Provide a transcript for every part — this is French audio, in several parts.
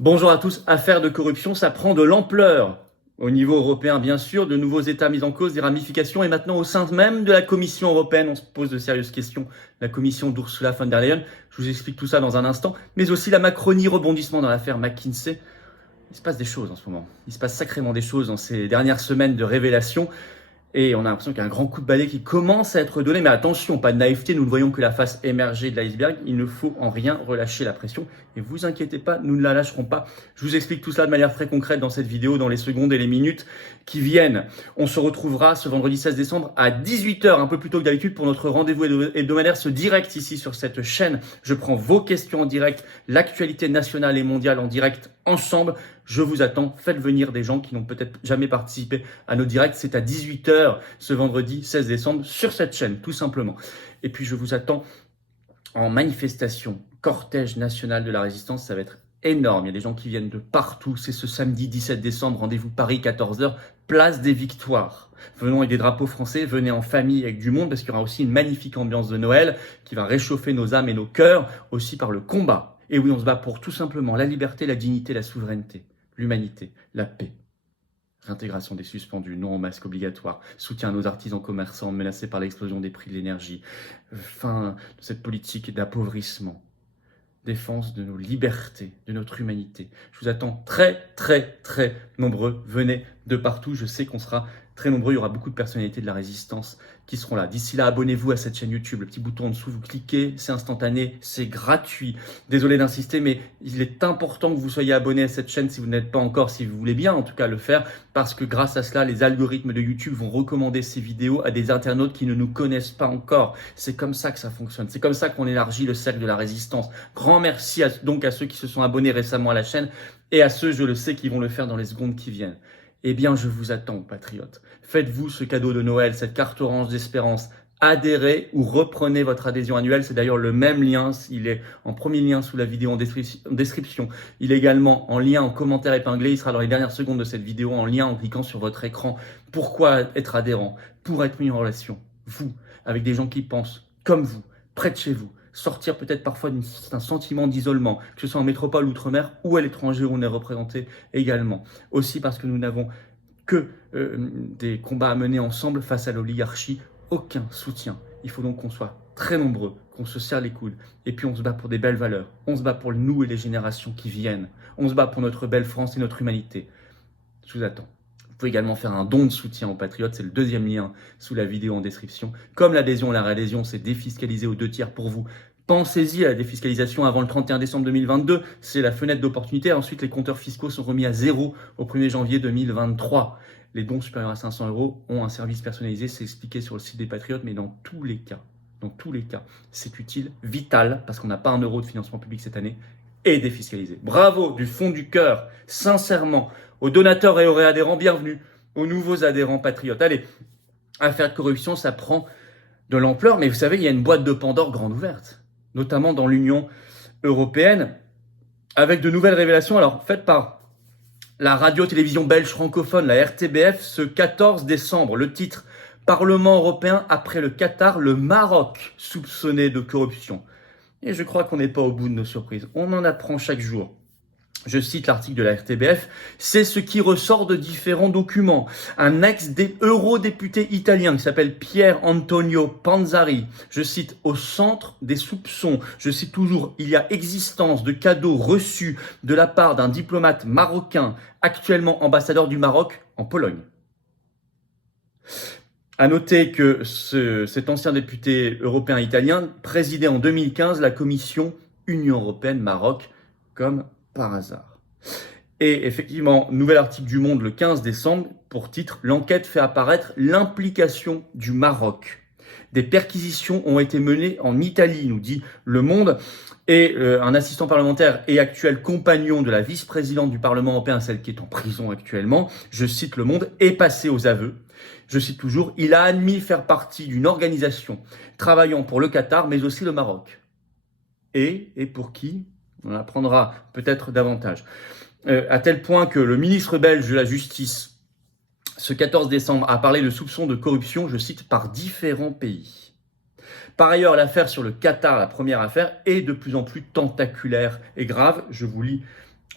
Bonjour à tous. Affaire de corruption, ça prend de l'ampleur. Au niveau européen, bien sûr, de nouveaux États mis en cause, des ramifications, et maintenant au sein même de la Commission européenne, on se pose de sérieuses questions. La Commission d'Ursula von der Leyen, je vous explique tout ça dans un instant, mais aussi la Macronie, rebondissement dans l'affaire McKinsey. Il se passe des choses en ce moment. Il se passe sacrément des choses dans ces dernières semaines de révélations. Et on a l'impression qu'il y a un grand coup de balai qui commence à être donné. Mais attention, pas de naïveté, nous ne voyons que la face émergée de l'iceberg. Il ne faut en rien relâcher la pression. Et vous inquiétez pas, nous ne la lâcherons pas. Je vous explique tout cela de manière très concrète dans cette vidéo, dans les secondes et les minutes qui viennent. On se retrouvera ce vendredi 16 décembre à 18h, un peu plus tôt que d'habitude, pour notre rendez-vous hebdomadaire, ce direct ici sur cette chaîne. Je prends vos questions en direct, l'actualité nationale et mondiale en direct ensemble. Je vous attends, faites venir des gens qui n'ont peut-être jamais participé à nos directs. C'est à 18h ce vendredi 16 décembre sur cette chaîne, tout simplement. Et puis je vous attends en manifestation, cortège national de la résistance, ça va être énorme. Il y a des gens qui viennent de partout. C'est ce samedi 17 décembre, rendez-vous Paris, 14h, place des Victoires. Venons avec des drapeaux français, venez en famille avec du monde, parce qu'il y aura aussi une magnifique ambiance de Noël qui va réchauffer nos âmes et nos cœurs, aussi par le combat. Et oui, on se bat pour tout simplement la liberté, la dignité, la souveraineté, l'humanité, la paix. Réintégration des suspendus, non au masque obligatoire, soutien à nos artisans commerçants menacés par l'explosion des prix de l'énergie, fin de cette politique d'appauvrissement, défense de nos libertés, de notre humanité. Je vous attends très nombreux, venez de partout, je sais qu'on sera très nombreux, il y aura beaucoup de personnalités de la résistance qui seront là. D'ici là, abonnez-vous à cette chaîne YouTube, le petit bouton en dessous, vous cliquez, c'est instantané, c'est gratuit. Désolé d'insister, mais il est important que vous soyez abonné à cette chaîne si vous n'êtes pas encore, si vous voulez bien en tout cas le faire, parce que grâce à cela, les algorithmes de YouTube vont recommander ces vidéos à des internautes qui ne nous connaissent pas encore. C'est comme ça que ça fonctionne, c'est comme ça qu'on élargit le cercle de la résistance. Grand merci donc à ceux qui se sont abonnés récemment à la chaîne et à ceux, je le sais, qui vont le faire dans les secondes qui viennent. Eh bien, je vous attends, patriotes. Faites-vous ce cadeau de Noël, cette carte orange d'espérance. Adhérez ou reprenez votre adhésion annuelle. C'est d'ailleurs le même lien. Il est en premier lien sous la vidéo en description. Il est également en lien en commentaire épinglé. Il sera dans les dernières secondes de cette vidéo en lien en cliquant sur votre écran. Pourquoi être adhérent? Pour être mis en relation. Vous, avec des gens qui pensent comme vous, près de chez vous. Sortir peut-être parfois d'un sentiment d'isolement, que ce soit en métropole, outre-mer ou à l'étranger où on est représenté également. Aussi parce que nous n'avons que des combats à mener ensemble face à l'oligarchie, aucun soutien. Il faut donc qu'on soit très nombreux, qu'on se serre les coudes. Et puis on se bat pour des belles valeurs. On se bat pour nous et les générations qui viennent. On se bat pour notre belle France et notre humanité. Je vous attends. Vous pouvez également faire un don de soutien aux patriotes, c'est le deuxième lien sous la vidéo en description. Comme l'adhésion et la réadhésion, c'est défiscalisé aux 2 tiers pour vous. Pensez-y à la défiscalisation avant le 31 décembre 2022, c'est la fenêtre d'opportunité. Ensuite, les compteurs fiscaux sont remis à 0 au 1er janvier 2023. Les dons supérieurs à 500 € ont un service personnalisé, c'est expliqué sur le site des Patriotes, mais dans tous les cas, c'est utile, vital, parce qu'on n'a pas 1 euro de financement public cette année, et défiscalisé. Bravo du fond du cœur, sincèrement, aux donateurs et aux réadhérents, bienvenue, aux nouveaux adhérents patriotes. Allez, affaire de corruption, ça prend de l'ampleur, mais vous savez, il y a une boîte de Pandore grande ouverte, notamment dans l'Union européenne, avec de nouvelles révélations, alors faites par la radio-télévision belge francophone, la RTBF, ce 14 décembre. Le titre « Parlement européen après le Qatar, le Maroc soupçonné de corruption ». Et je crois qu'on n'est pas au bout de nos surprises. On en apprend chaque jour. Je cite l'article de la RTBF, c'est ce qui ressort de différents documents. Un ex-eurodéputé italien qui s'appelle Pier Antonio Panzari, je cite, au centre des soupçons, je cite toujours, il y a existence de cadeaux reçus de la part d'un diplomate marocain, actuellement ambassadeur du Maroc en Pologne. À noter que cet ancien député européen italien présidait en 2015 la commission Union européenne-Maroc comme par hasard. Et effectivement, nouvel article du Monde le 15 décembre, pour titre « L'enquête fait apparaître l'implication du Maroc ». Des perquisitions ont été menées en Italie, nous dit Le Monde, et un assistant parlementaire et actuel compagnon de la vice-présidente du Parlement européen, celle qui est en prison actuellement, je cite Le Monde, est passé aux aveux. Je cite toujours, il a admis faire partie d'une organisation travaillant pour le Qatar, mais aussi le Maroc. Et pour qui ? On apprendra peut-être davantage. À tel point que le ministre belge de la Justice, ce 14 décembre, a parlé de soupçons de corruption, je cite, par différents pays. Par ailleurs, l'affaire sur le Qatar, la première affaire, est de plus en plus tentaculaire et grave. Je vous lis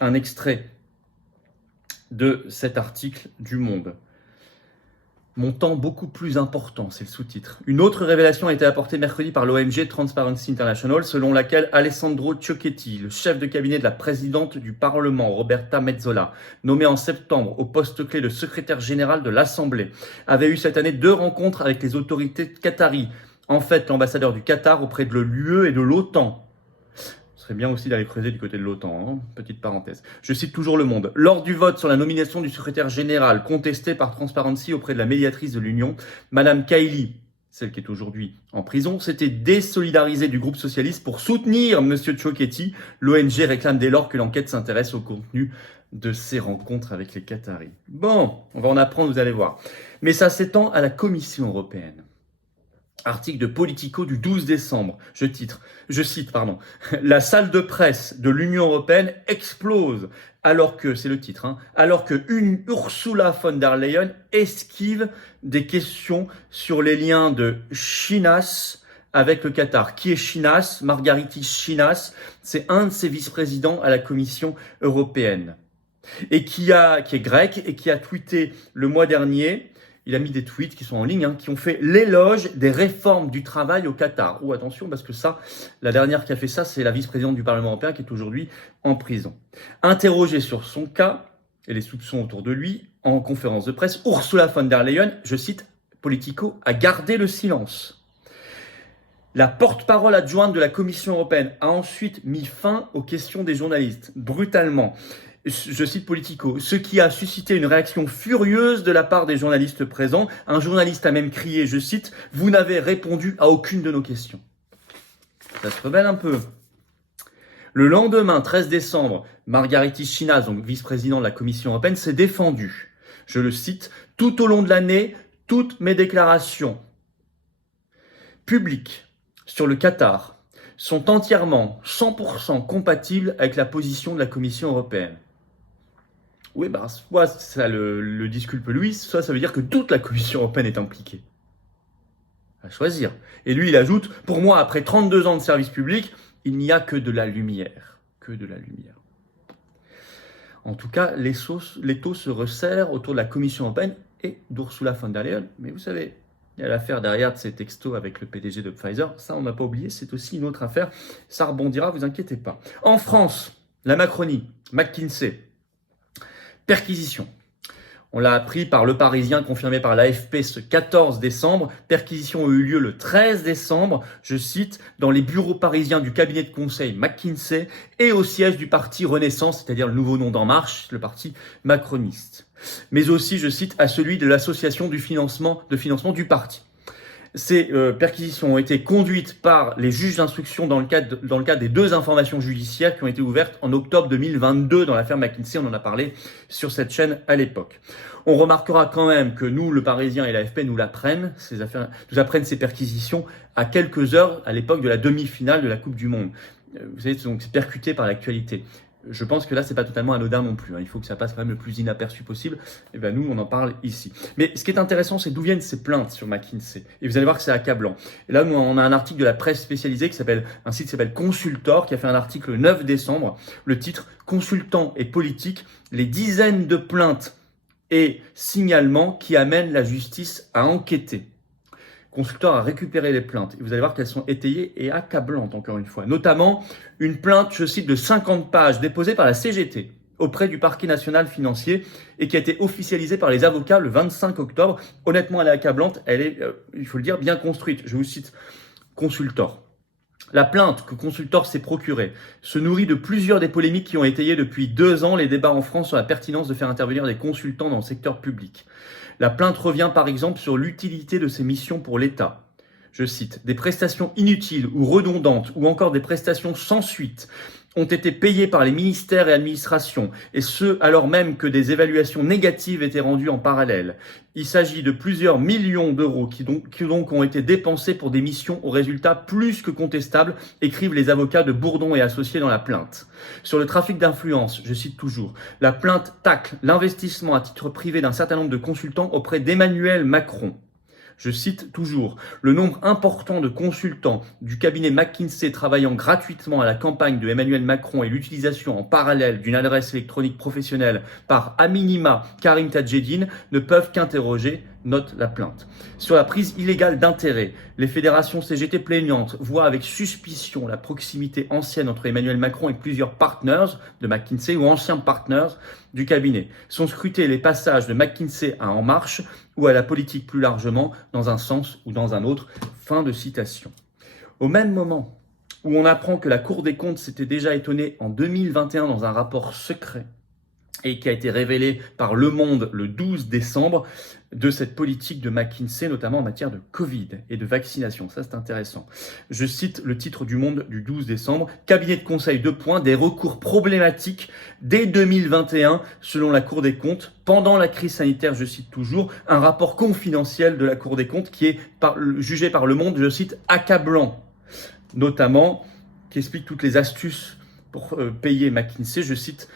un extrait de cet article du Monde. Montant beaucoup plus important, c'est le sous-titre. Une autre révélation a été apportée mercredi par l'ONG Transparency International, selon laquelle Alessandro Ciocchetti, le chef de cabinet de la présidente du Parlement, Roberta Metsola, nommé en septembre au poste clé de secrétaire général de l'Assemblée, avait eu cette année 2 rencontres avec les autorités qataries. En fait, l'ambassadeur du Qatar auprès de l'UE et de l'OTAN. Ce serait bien aussi d'aller creuser du côté de l'OTAN, hein. Petite parenthèse. Je cite toujours Le Monde. Lors du vote sur la nomination du secrétaire général contesté par Transparency auprès de la médiatrice de l'Union, Madame Kaili, celle qui est aujourd'hui en prison, s'était désolidarisée du groupe socialiste pour soutenir Monsieur Ciocchetti. L'ONG réclame dès lors que l'enquête s'intéresse au contenu de ces rencontres avec les Qataris. Bon, on va en apprendre, vous allez voir. Mais ça s'étend à la Commission européenne. Article de Politico du 12 décembre, je cite, la salle de presse de l'Union européenne explose alors que, c'est le titre, alors que une Ursula von der Leyen esquive des questions sur les liens de Chinas avec le Qatar. Qui est Chinas? Margaritis Chinas, c'est un de ses vice-présidents à la Commission européenne. Et qui est grec et qui a tweeté le mois dernier. Il a mis des tweets qui sont en ligne, qui ont fait l'éloge des réformes du travail au Qatar. Oh, attention, parce que ça, la dernière qui a fait ça, c'est la vice-présidente du Parlement européen qui est aujourd'hui en prison. Interrogée sur son cas et les soupçons autour de lui, en conférence de presse, Ursula von der Leyen, je cite Politico, a gardé le silence. La porte-parole adjointe de la Commission européenne a ensuite mis fin aux questions des journalistes, brutalement. Je cite Politico, ce qui a suscité une réaction furieuse de la part des journalistes présents. Un journaliste a même crié, je cite, « Vous n'avez répondu à aucune de nos questions ». Ça se rebelle un peu. Le lendemain, 13 décembre, Margaritis Chinas, donc vice-président de la Commission européenne, s'est défendu. Je le cite, « Tout au long de l'année, toutes mes déclarations publiques sur le Qatar sont entièrement 100% compatibles avec la position de la Commission européenne. » Oui, soit ça le disculpe lui, soit ça veut dire que toute la Commission européenne est impliquée. À choisir. Et lui, il ajoute, pour moi, après 32 ans de service public, il n'y a que de la lumière. Que de la lumière. En tout cas, les taux se resserrent autour de la Commission européenne et d'Ursula von der Leyen. Mais vous savez, il y a l'affaire derrière de ces textos avec le PDG de Pfizer. Ça, on n'a pas oublié, c'est aussi une autre affaire. Ça rebondira, vous inquiétez pas. En France, la Macronie, McKinsey, perquisition. On l'a appris par Le Parisien, confirmé par l'AFP ce 14 décembre. Perquisition a eu lieu le 13 décembre, je cite, dans les bureaux parisiens du cabinet de conseil McKinsey et au siège du parti Renaissance, c'est-à-dire le nouveau nom d'En Marche, le parti macroniste. Mais aussi, je cite, à celui de l'association de financement du parti. Ces perquisitions ont été conduites par les juges d'instruction dans le cadre des 2 informations judiciaires qui ont été ouvertes en octobre 2022 dans l'affaire McKinsey. On en a parlé sur cette chaîne à l'époque. On remarquera quand même que nous, Le Parisien et l'AFP, nous apprennent ces perquisitions à quelques heures à l'époque de la demi-finale de la Coupe du Monde. Vous savez, donc c'est percuté par l'actualité. Je pense que là, c'est pas totalement anodin non plus. Il faut que ça passe quand même le plus inaperçu possible. Et ben nous, on en parle ici. Mais ce qui est intéressant, c'est d'où viennent ces plaintes sur McKinsey. Et vous allez voir que c'est accablant. Et là, nous, on a un article de la presse spécialisée un site qui s'appelle Consultor, qui a fait un article le 9 décembre. Le titre « Consultants et politiques, les dizaines de plaintes et signalements qui amènent la justice à enquêter ». Consultor a récupéré les plaintes. Et vous allez voir qu'elles sont étayées et accablantes, encore une fois. Notamment, une plainte, je cite, de 50 pages déposée par la CGT auprès du parquet national financier et qui a été officialisée par les avocats le 25 octobre. Honnêtement, elle est accablante. Elle est, il faut le dire, bien construite. Je vous cite Consultor. La plainte que Consultor s'est procurée se nourrit de plusieurs des polémiques qui ont étayé depuis 2 ans les débats en France sur la pertinence de faire intervenir des consultants dans le secteur public. La plainte revient par exemple sur l'utilité de ces missions pour l'État. Je cite, « Des prestations inutiles ou redondantes ou encore des prestations sans suite ont été payées par les ministères et administrations, et ce, alors même que des évaluations négatives étaient rendues en parallèle. Il s'agit de plusieurs millions d'euros qui donc ont été dépensés pour des missions aux résultats plus que contestables, écrivent les avocats de Bourdon et associés dans la plainte. Sur le trafic d'influence, je cite toujours, la plainte tacle l'investissement à titre privé d'un certain nombre de consultants auprès d'Emmanuel Macron. Je cite toujours, le nombre important de consultants du cabinet McKinsey travaillant gratuitement à la campagne de Emmanuel Macron et l'utilisation en parallèle d'une adresse électronique professionnelle par à minima Karim Tadjedine ne peuvent qu'interroger, note la plainte. Sur la prise illégale d'intérêt, les fédérations CGT plaignantes voient avec suspicion la proximité ancienne entre Emmanuel Macron et plusieurs partners de McKinsey ou anciens partners du cabinet. Sont scrutés les passages de McKinsey à En Marche ou à la politique plus largement, dans un sens ou dans un autre. Fin de citation. Au même moment où on apprend que la Cour des comptes s'était déjà étonnée en 2021 dans un rapport secret et qui a été révélé par Le Monde le 12 décembre, de cette politique de McKinsey, notamment en matière de Covid et de vaccination. Ça, c'est intéressant. Je cite le titre du Monde du 12 décembre. Cabinet de conseil, des recours problématiques dès 2021, selon la Cour des comptes. Pendant la crise sanitaire, je cite toujours, un rapport confidentiel de la Cour des comptes qui est jugé par Le Monde, je cite, accablant. Notamment, qui explique toutes les astuces pour payer McKinsey. Je cite,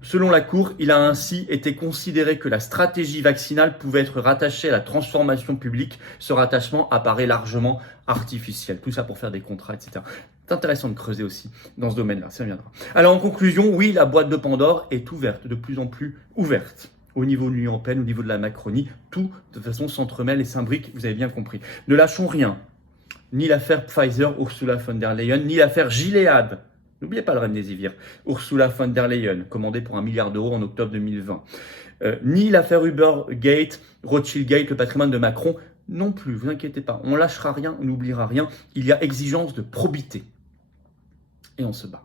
selon la Cour, il a ainsi été considéré que la stratégie vaccinale pouvait être rattachée à la transformation publique. Ce rattachement apparaît largement artificiel. Tout ça pour faire des contrats, etc. C'est intéressant de creuser aussi dans ce domaine-là, ça viendra. Alors en conclusion, oui, la boîte de Pandore est ouverte, de plus en plus ouverte. Au niveau de l'Union européenne, au niveau de la Macronie, tout de toute façon s'entremêle et s'imbrique, vous avez bien compris. Ne lâchons rien, ni l'affaire Pfizer, Ursula von der Leyen, ni l'affaire Gilead. N'oubliez pas le remdesivir. Ursula von der Leyen, commandée pour 1 milliard d'euros en octobre 2020. Ni l'affaire Ubergate, Rothschildgate, le patrimoine de Macron, non plus. Vous inquiétez pas, on lâchera rien, on n'oubliera rien. Il y a exigence de probité. Et on se bat.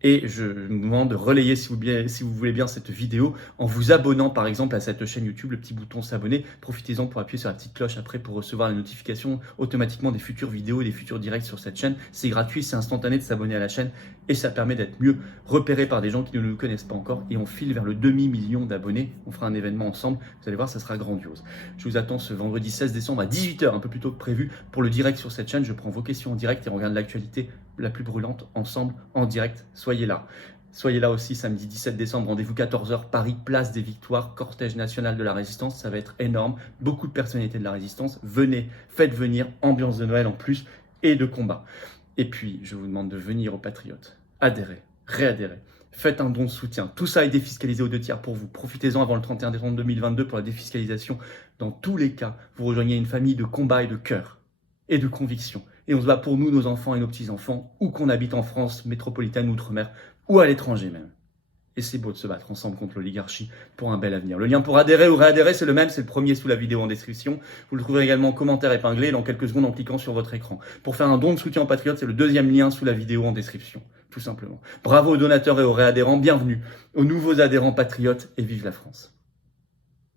Et je vous demande de relayer, si vous voulez bien, cette vidéo en vous abonnant par exemple à cette chaîne YouTube, le petit bouton s'abonner. Profitez-en pour appuyer sur la petite cloche après pour recevoir les notifications automatiquement des futures vidéos et des futurs directs sur cette chaîne. C'est gratuit, c'est instantané de s'abonner à la chaîne et ça permet d'être mieux repéré par des gens qui ne nous connaissent pas encore. Et on file vers le demi-million d'abonnés. On fera un événement ensemble. Vous allez voir, ça sera grandiose. Je vous attends ce vendredi 16 décembre à 18h, un peu plus tôt que prévu, pour le direct sur cette chaîne. Je prends vos questions en direct et on regarde l'actualité la plus brûlante ensemble en direct. Soyez là. Soyez là aussi samedi 17 décembre, rendez-vous 14h, Paris, place des Victoires, cortège national de la résistance, ça va être énorme, beaucoup de personnalités de la résistance, venez, faites venir, ambiance de Noël en plus et de combat. Et puis, je vous demande de venir aux Patriotes, adhérez, réadhérez, faites un don de soutien, tout ça est défiscalisé aux 2/3 pour vous, profitez-en avant le 31 décembre 2022 pour la défiscalisation. Dans tous les cas, vous rejoignez une famille de combat et de cœur et de conviction. Et on se bat pour nous, nos enfants et nos petits-enfants, où qu'on habite en France, métropolitaine, outre-mer, ou à l'étranger même. Et c'est beau de se battre ensemble contre l'oligarchie pour un bel avenir. Le lien pour adhérer ou réadhérer, c'est le même, c'est le premier sous la vidéo en description. Vous le trouverez également en commentaire épinglé dans quelques secondes en cliquant sur votre écran. Pour faire un don de soutien aux Patriotes, c'est le deuxième lien sous la vidéo en description, tout simplement. Bravo aux donateurs et aux réadhérents, bienvenue aux nouveaux adhérents Patriotes et vive la France.